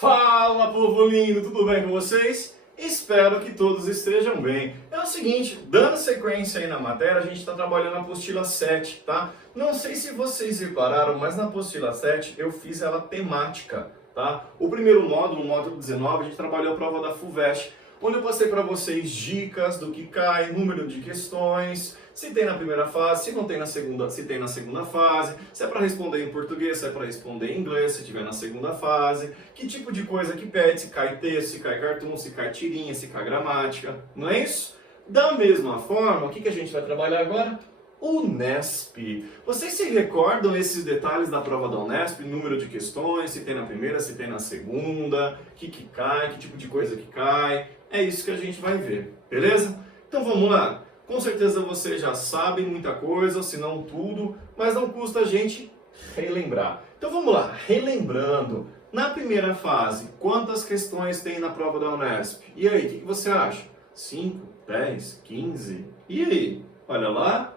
Fala, povo lindo, tudo bem com vocês? Espero que todos estejam bem. É o seguinte, dando sequência aí na matéria, a gente está trabalhando a apostila 7, tá? Não sei se vocês repararam, mas na apostila 7 eu fiz ela temática, tá? O primeiro módulo, o módulo 19, a gente trabalhou a prova da FUVEST, onde eu passei para vocês dicas do que cai, número de questões, se tem na primeira fase, se não tem na segunda, se tem na segunda fase, se é para responder em português, se é para responder em inglês, se tiver na segunda fase, que tipo de coisa que pede, se cai texto, se cai cartoon, se cai tirinha, se cai gramática, não é isso? Da mesma forma, o que a gente vai trabalhar agora? O Unesp. Vocês se recordam esses detalhes da prova da Unesp? Número de questões, se tem na primeira, se tem na segunda, o que cai, que tipo de coisa que cai. É isso que a gente vai ver, beleza? Então vamos lá. Com certeza vocês já sabem muita coisa, se não tudo, mas não custa a gente relembrar. Então vamos lá, relembrando. Na primeira fase, quantas questões tem na prova da Unesp? E aí, o que você acha? 5, 10, 15? E aí? Olha lá.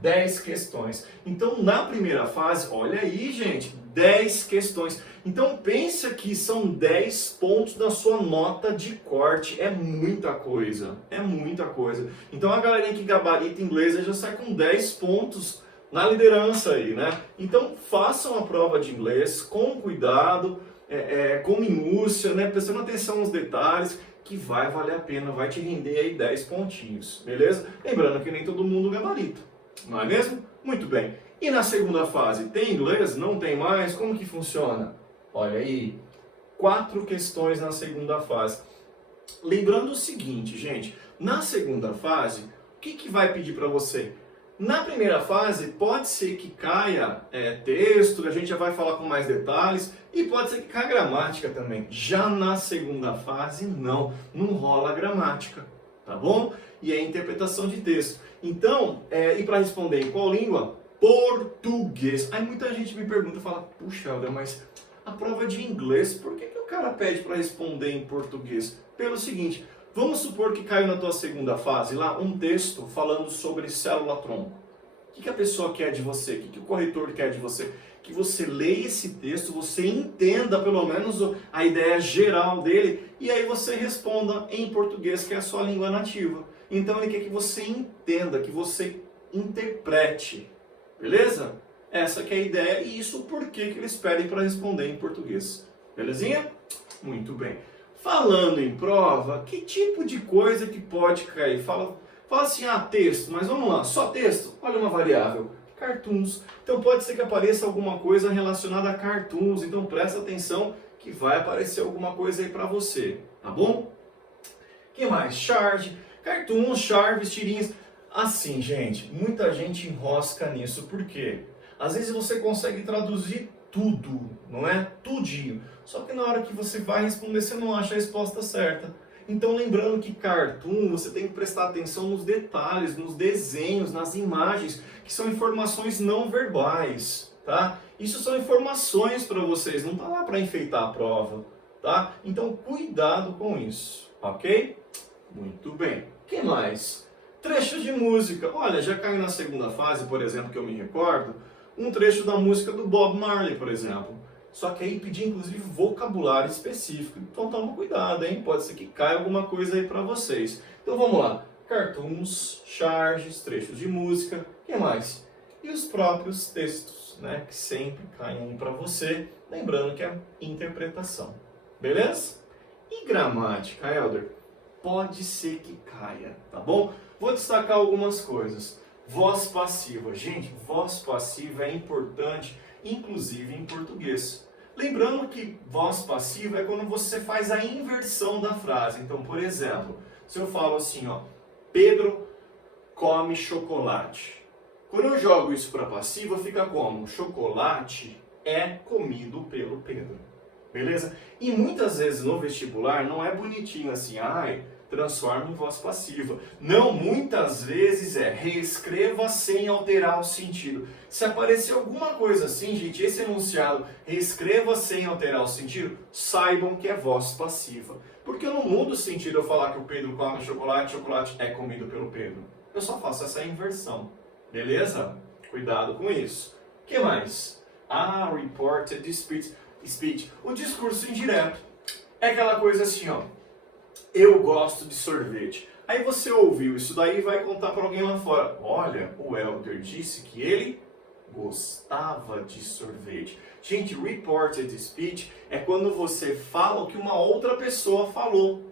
10 questões. Então, na primeira fase, olha aí, gente, 10 questões. Então, pensa que são 10 pontos da sua nota de corte. É muita coisa. É muita coisa. Então, a galerinha que gabarita inglês já sai com 10 pontos na liderança aí, né? Então, façam a prova de inglês com cuidado, com minúcia, né? Prestando atenção nos detalhes, que vai valer a pena, vai te render aí 10 pontinhos, beleza? Lembrando que nem todo mundo gabarita. Não é mesmo? Muito bem. E na segunda fase, tem inglês? Não tem mais? Como que funciona? Olha aí, 4 questões na segunda fase. Lembrando o seguinte, gente, na segunda fase, o que vai pedir para você? Na primeira fase, pode ser que caia texto, a gente já vai falar com mais detalhes, e pode ser que caia gramática também. Já na segunda fase, não rola gramática, tá bom? E é interpretação de texto. Então, e para responder em qual língua? Português. Aí muita gente me pergunta, fala, puxa, Helder, mas a prova de inglês, por que o cara pede para responder em português? Pelo seguinte, vamos supor que caiu na tua segunda fase lá um texto falando sobre célula-tronco. O que a pessoa quer de você? O que o corretor quer de você? Que você leia esse texto, você entenda pelo menos a ideia geral dele e aí você responda em português, que é a sua língua nativa. Então ele quer que você entenda, que você interprete, beleza? Essa que é a ideia e isso por que eles pedem para responder em português, belezinha? Muito bem. Falando em prova, que tipo de coisa que pode cair? Fala assim, texto, mas vamos lá, só texto? Olha uma variável, cartoons. Então pode ser que apareça alguma coisa relacionada a cartoons, então presta atenção que vai aparecer alguma coisa aí para você, tá bom? O que mais? Charge. Cartoons, charves, tirinhas. Assim, gente, muita gente enrosca nisso. Por quê? Às vezes você consegue traduzir tudo, não é? Tudinho. Só que na hora que você vai responder, você não acha a resposta certa. Então, lembrando que cartoon, você tem que prestar atenção nos detalhes, nos desenhos, nas imagens, que são informações não verbais, tá? Isso são informações para vocês, não tá lá para enfeitar a prova, tá? Então, cuidado com isso, ok? Muito bem. O que mais? Trechos de música. Olha, já caiu na segunda fase, por exemplo, que eu me recordo, um trecho da música do Bob Marley, por exemplo. Só que aí pedir, inclusive, vocabulário específico. Então toma cuidado, hein? Pode ser que caia alguma coisa aí para vocês. Então vamos lá. Cartoons, charges, trechos de música. O que mais? E os próprios textos, né? Que sempre caem aí para você. Lembrando que é interpretação. Beleza? E gramática, Helder? Pode ser que caia, tá bom? Vou destacar algumas coisas. Voz passiva. Gente, voz passiva é importante, inclusive em português. Lembrando que voz passiva é quando você faz a inversão da frase. Então, por exemplo, se eu falo assim, ó, Pedro come chocolate. Quando eu jogo isso para passiva, fica como? Chocolate é comido pelo Pedro. Beleza? E muitas vezes no vestibular não é bonitinho assim, transforma em voz passiva. Não, muitas vezes reescreva sem alterar o sentido. Se aparecer alguma coisa assim, gente, esse enunciado, reescreva sem alterar o sentido, saibam que é voz passiva. Porque eu não mudo o sentido eu falar que o Pedro come chocolate, chocolate é comido pelo Pedro. Eu só faço essa inversão. Beleza? Cuidado com isso. O que mais? Reported disputes. speech. O discurso indireto é aquela coisa assim, ó. Eu gosto de sorvete. Aí você ouviu isso daí e vai contar para alguém lá fora. Olha, o Elder disse que ele gostava de sorvete. Gente, reported speech é quando você fala o que uma outra pessoa falou.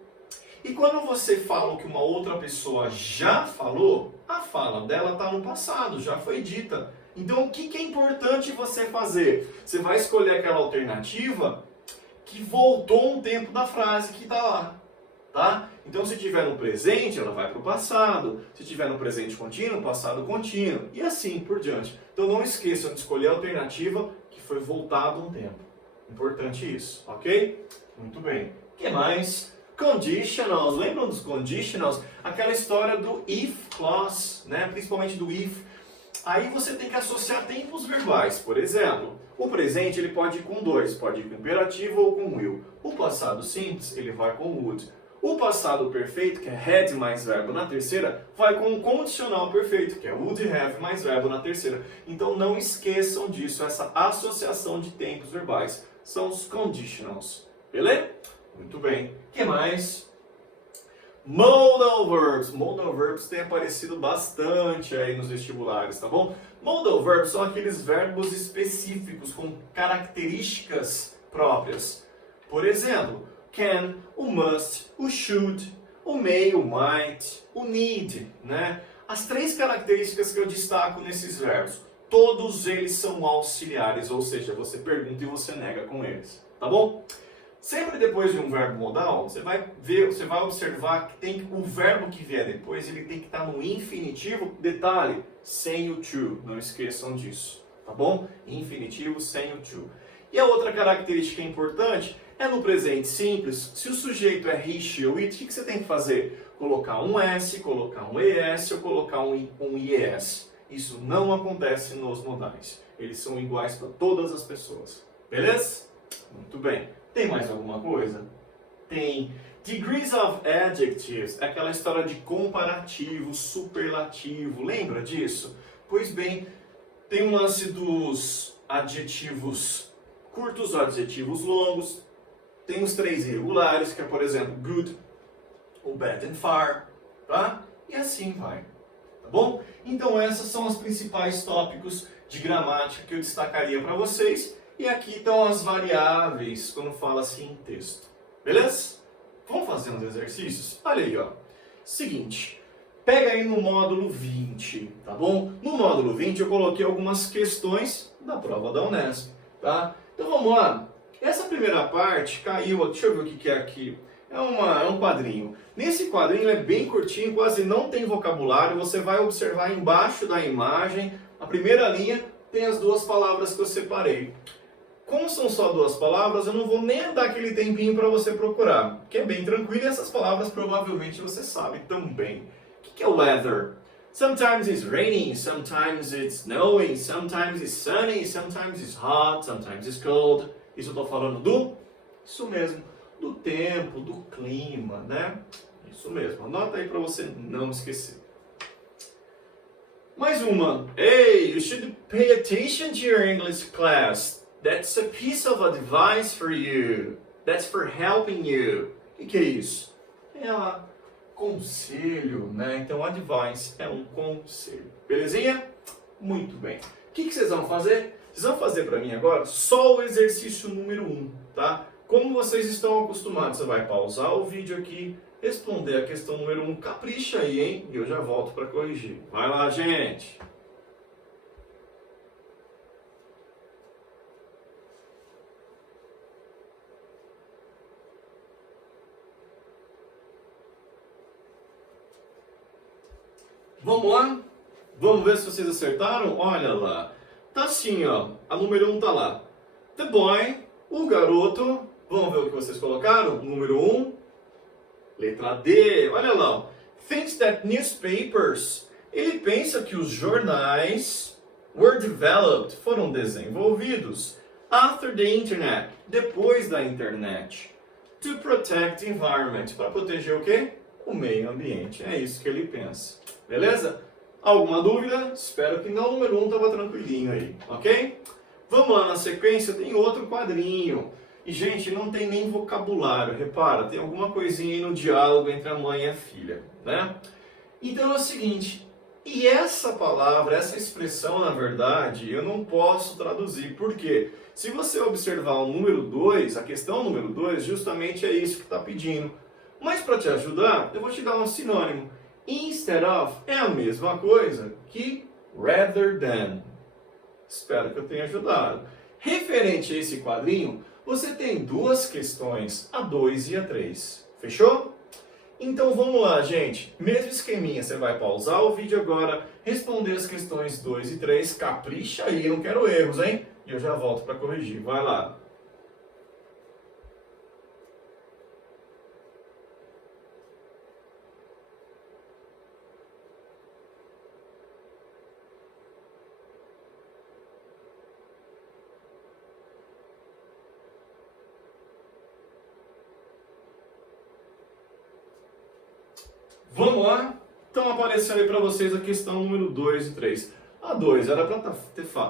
E quando você fala o que uma outra pessoa já falou, a fala dela está no passado, já foi dita. Então o que é importante você fazer? Você vai escolher aquela alternativa que voltou um tempo da frase que está lá. Tá? Então, se tiver no presente, ela vai para o passado. Se tiver no presente contínuo, passado contínuo. E assim por diante. Então, não esqueçam de escolher a alternativa que foi voltado um tempo. Importante isso, ok? Muito bem. O que mais? Conditionals. Lembram dos conditionals? Aquela história do if clause, né? Principalmente do if. Aí você tem que associar tempos verbais. Por exemplo, o presente ele pode ir com dois. Pode ir com imperativo ou com will. O passado simples, ele vai com would. O passado perfeito, que é had mais verbo na terceira, vai com o condicional perfeito, que é would have mais verbo na terceira. Então não esqueçam disso, essa associação de tempos verbais. São os conditionals. Beleza? Muito bem. O que mais? Modal verbs. Modal verbs têm aparecido bastante aí nos vestibulares, tá bom? Modal verbs são aqueles verbos específicos com características próprias. Por exemplo, can, o must, o should, o may, o might, o need, né? As três características que eu destaco nesses verbos, todos eles são auxiliares, ou seja, você pergunta e você nega com eles, tá bom? Sempre depois de um verbo modal, você vai observar que o verbo que vier depois, ele tem que estar no infinitivo, detalhe, sem o to, não esqueçam disso, tá bom? Infinitivo sem o to. E a outra característica importante é no presente simples, se o sujeito é he, she ou it, o que você tem que fazer? Colocar um S, colocar um ES ou colocar um IES. Isso não acontece nos modais. Eles são iguais para todas as pessoas. Beleza? Muito bem. Tem mais alguma coisa? Tem. Degrees of adjectives, é aquela história de comparativo, superlativo. Lembra disso? Pois bem, tem um lance dos adjetivos curtos, adjetivos longos. Tem os três irregulares, que é, por exemplo, good, ou bad and far, tá? E assim vai, tá bom? Então, esses são os principais tópicos de gramática que eu destacaria para vocês. E aqui estão as variáveis, quando fala assim em texto. Beleza? Vamos fazer uns exercícios? Olha aí, ó. Seguinte, pega aí no módulo 20, tá bom? No módulo 20 eu coloquei algumas questões da prova da Unesp, tá? Então vamos lá. Essa primeira parte caiu, deixa eu ver o que é aqui. É um quadrinho. Nesse quadrinho é bem curtinho, quase não tem vocabulário. Você vai observar embaixo da imagem, a primeira linha tem as duas palavras que eu separei. Como são só duas palavras, eu não vou nem dar aquele tempinho para você procurar, que é bem tranquilo e essas palavras provavelmente você sabe também. O que é o weather? Sometimes it's raining, sometimes it's snowing, sometimes it's sunny, sometimes it's hot, sometimes it's cold. Isso eu estou falando isso mesmo, do tempo, do clima, né? Isso mesmo, anota aí para você não esquecer. Mais uma. Hey, you should pay attention to your English class. That's a piece of advice for you. That's for helping you. O que é isso? É conselho, né? Então, advice é um conselho. Belezinha? Muito bem. O que vocês vão fazer? Vocês vão fazer para mim agora só o exercício número 1, tá? Como vocês estão acostumados, você vai pausar o vídeo aqui, responder a questão número 1. Capricha aí, hein? E eu já volto para corrigir. Vai lá, gente! Vamos lá? Vamos ver se vocês acertaram? Olha lá. Tá assim, ó. A número 1 tá lá. The boy, o garoto. Vamos ver o que vocês colocaram? Número 1. Letra D. Olha lá. Ó. Thinks that newspapers. Ele pensa que os jornais were developed. Foram desenvolvidos. After the internet. Depois da internet. To protect the environment. Para proteger o quê? O meio ambiente. É isso que ele pensa. Beleza? Alguma dúvida? Espero que não. O número 1 estava tranquilinho aí, ok? Vamos lá na sequência, tem outro quadrinho. E, gente, não tem nem vocabulário, repara, tem alguma coisinha aí no diálogo entre a mãe e a filha, né? Então é o seguinte, e essa palavra, essa expressão, na verdade, eu não posso traduzir. Por quê? Se você observar o número 2, a questão número 2, justamente é isso que está pedindo. Mas para te ajudar, eu vou te dar um sinônimo. Instead of é a mesma coisa que rather than. Espero que eu tenha ajudado. Referente a esse quadrinho, você tem duas questões, a 2 e a 3. Fechou? Então vamos lá, gente. Mesmo esqueminha, você vai pausar o vídeo agora, responder as questões 2 e 3. Capricha aí, eu não quero erros, hein? E eu já volto para corrigir. Vai lá. Vamos lá? Então apareceu aí para vocês a questão número 2 e 3. A 2 era para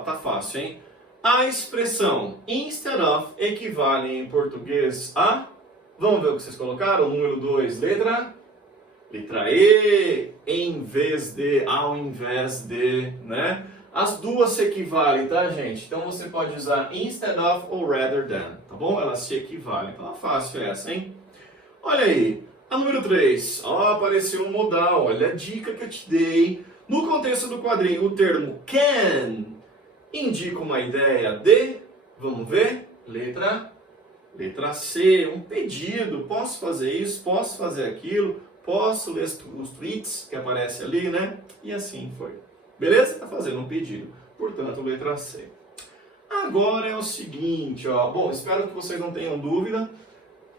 tá fácil, hein? A expressão instead of equivale em português a... Vamos ver o que vocês colocaram? Número 2, letra E, em vez de, ao invés de, né? As duas se equivalem, tá, gente? Então você pode usar instead of ou rather than, tá bom? Elas se equivalem. Então é fácil essa, hein? Olha aí. A número 3, apareceu um modal, olha a dica que eu te dei. No contexto do quadrinho, o termo can indica uma ideia de, vamos ver, letra C, um pedido, posso fazer isso, posso fazer aquilo, posso ler os tweets que aparecem ali, né? E assim foi. Beleza? Está fazendo um pedido, portanto, letra C. Agora é o seguinte, ó, bom, espero que vocês não tenham dúvida.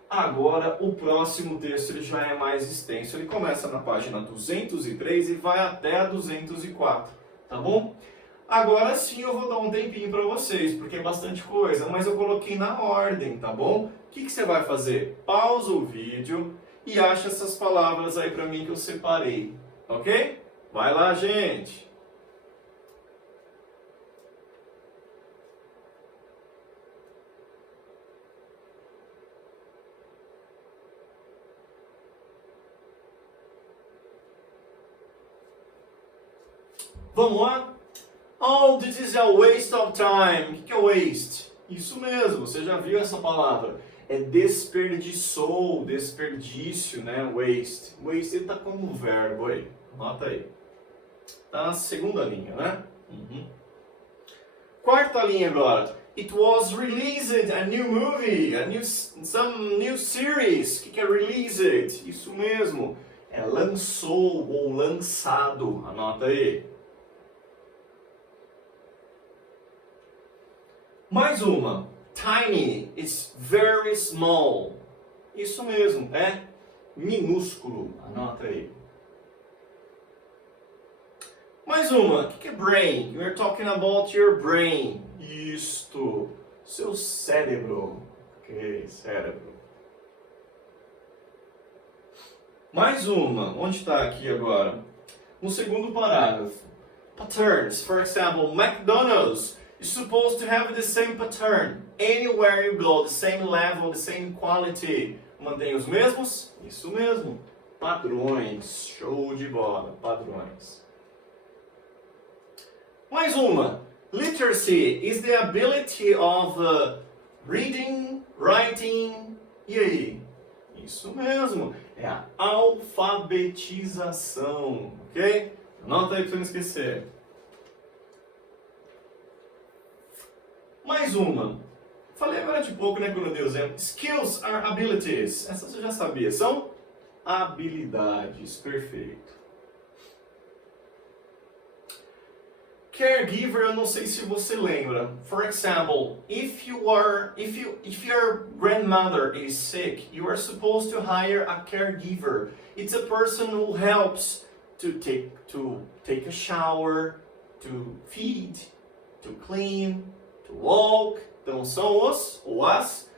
Agora, o próximo texto ele já é mais extenso. Ele começa na página 203 e vai até a 204, tá bom? Agora sim eu vou dar um tempinho para vocês, porque é bastante coisa, mas eu coloquei na ordem, tá bom? O que você vai fazer? Pausa o vídeo e acha essas palavras aí para mim que eu separei, ok? Vai lá, gente! Vamos lá? Oh, this is a waste of time. O que é waste? Isso mesmo, você já viu essa palavra. É desperdiçou, desperdício, né? Waste. Waste está como verbo aí. Anota aí. Tá na segunda linha, né? Quarta linha agora. It was released a new movie, some new series. O que é released? Isso mesmo. É lançou ou lançado. Anota aí. Mais uma. Tiny, it's very small. Isso mesmo, é minúsculo. Anota aí. Mais uma. O que é brain? We're talking about your brain. Isto. Seu cérebro. Ok, cérebro. Mais uma. Onde está aqui agora? No segundo parágrafo. Patterns. For example, McDonald's is supposed to have the same pattern. Anywhere you go, the same level, the same quality. Mantém os mesmos? Isso mesmo. Padrões. Show de bola. Padrões. Mais uma. Literacy is the ability of reading, writing. E aí? Isso mesmo. É a alfabetização. Ok? Anota aí para você não esquecer. Mais uma. Falei agora de pouco, né, quando eu dei o exemplo. Skills are abilities. Essa você já sabia. São habilidades. Perfeito. Caregiver, eu não sei se você lembra. For example, if your grandmother is sick, you are supposed to hire a caregiver. It's a person who helps to take a shower, to feed, to clean, to walk. Então são os ou as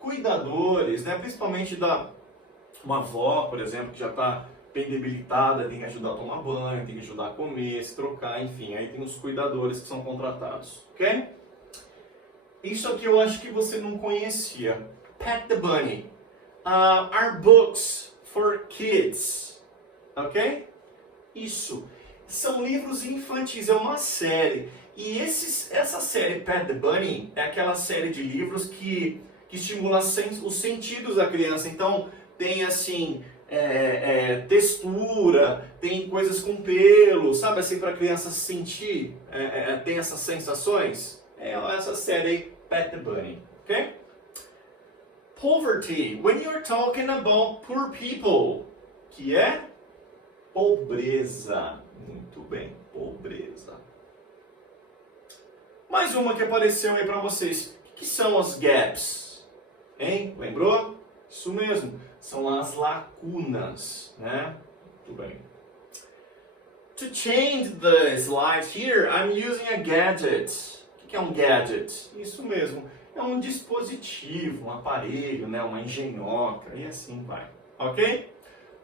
cuidadores, né? Principalmente uma avó, por exemplo, que já está bem debilitada, tem que ajudar a tomar banho, tem que ajudar a comer, se trocar, enfim. Aí tem os cuidadores que são contratados, ok? Isso aqui eu acho que você não conhecia. Pet the Bunny. Are books for kids. Ok? Isso. São livros infantis, é uma série. E essa série Pet the Bunny é aquela série de livros que estimula os sentidos da criança. Então, tem assim, textura, tem coisas com pelo, sabe assim, para a criança sentir, tem essas sensações. É essa série aí, Pet the Bunny, ok? Poverty, when you're talking about poor people, que é pobreza. Muito bem, pobreza. Mais uma que apareceu aí para vocês. O que são as gaps? Hein? Lembrou? Isso mesmo. São as lacunas, né? Muito bem. To change the slide here, I'm using a gadget. O que é um gadget? Isso mesmo. É um dispositivo, um aparelho, né? Uma engenhoca e assim vai. Ok?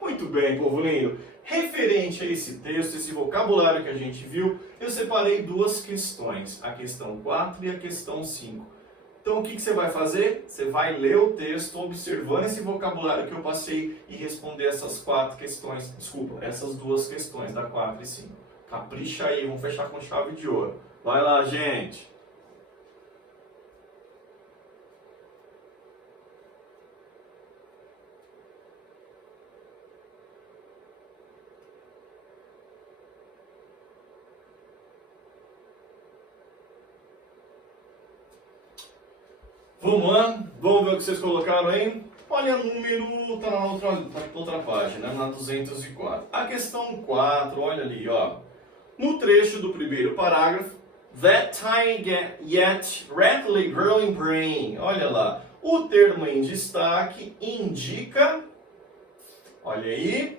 Muito bem, povo lindo. Referente a esse texto, esse vocabulário que a gente viu, eu separei duas questões, a questão 4 e a questão 5. Então o que você vai fazer? Você vai ler o texto observando esse vocabulário que eu passei e responder essas essas duas questões, da 4 e 5. Capricha aí, vamos fechar com chave de ouro. Vai lá, gente! Vamos lá, vamos ver o que vocês colocaram aí. Olha, o número está na outra página, na 204. A questão 4, olha ali, ó. No trecho do primeiro parágrafo, that tiny yet rapidly growing brain. Olha lá, o termo em destaque indica, olha aí,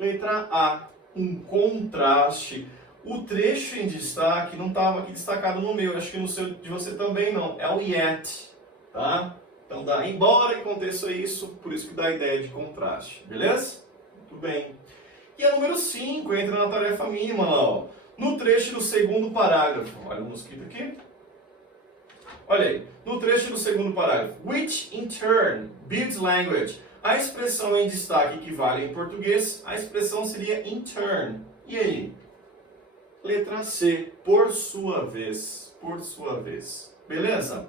letra A, um contraste. O trecho em destaque não estava aqui destacado no meu, acho que no seu de você também não. É o yet, tá? Então dá, embora aconteça isso, por isso que dá a ideia de contraste, beleza? Muito bem. E a número 5 entra na tarefa mínima lá, ó. No trecho do segundo parágrafo, olha o mosquito aqui. Olha aí, no trecho do segundo parágrafo, which in turn builds language. A expressão em destaque que vale em português, a expressão seria in turn. E aí? Letra C, por sua vez. Por sua vez. Beleza?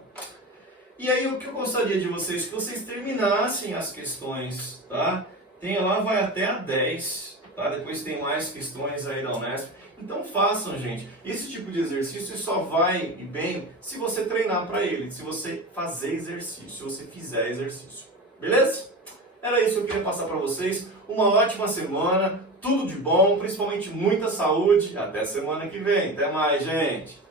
E aí o que eu gostaria de vocês, que vocês terminassem as questões, tá? Tem lá, vai até a 10, tá? Depois tem mais questões aí da Unesp. Então façam, gente. Esse tipo de exercício só vai bem se você treinar para ele, se você fazer exercício, se você fizer exercício. Beleza? Era isso que eu queria passar para vocês. Uma ótima semana, tudo de bom, principalmente muita saúde. Até semana que vem. Até mais, gente!